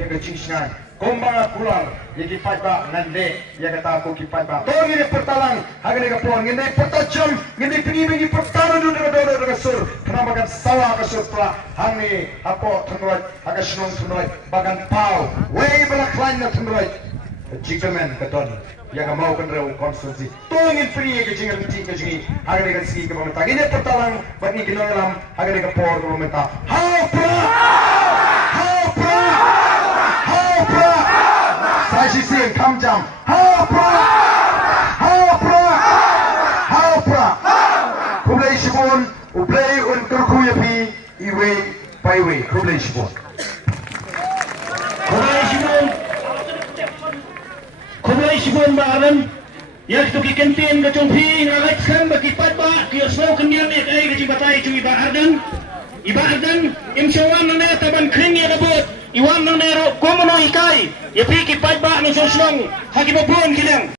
ya ke cingsnan kombang kular ya ki patba ngande ya kata aku ki patba to ngini pertalang hagane ka pon ngini pertajam ngini pingi pertaran du daga sur kenapa kan sawa ka sur pra hani apo thunroi aga snong thunroi bagan pau wei bala klain na thunroi jigmen ka ton ya ka mau kan reu constancy to ngin pingi ke jingan ti ke jingi hagane ka si ke mamata ngini pertalang bani kinolam hagane ka por ko mamata how pra Sashi sing come jam. How pra. Kublai shibun, ublai un kurkuya pi iwe paiwe. Kublai shibun. Kublai shibun baaran. Yak tu ki kentin ka chong pi ngalat kan bagi patba ki oslo kendian ek ay ka jibatai chu iba ardan imshawan na taban kring ya dabot iwan nang nero komono ikai ya pi ki patba no soslong hakibabon kilang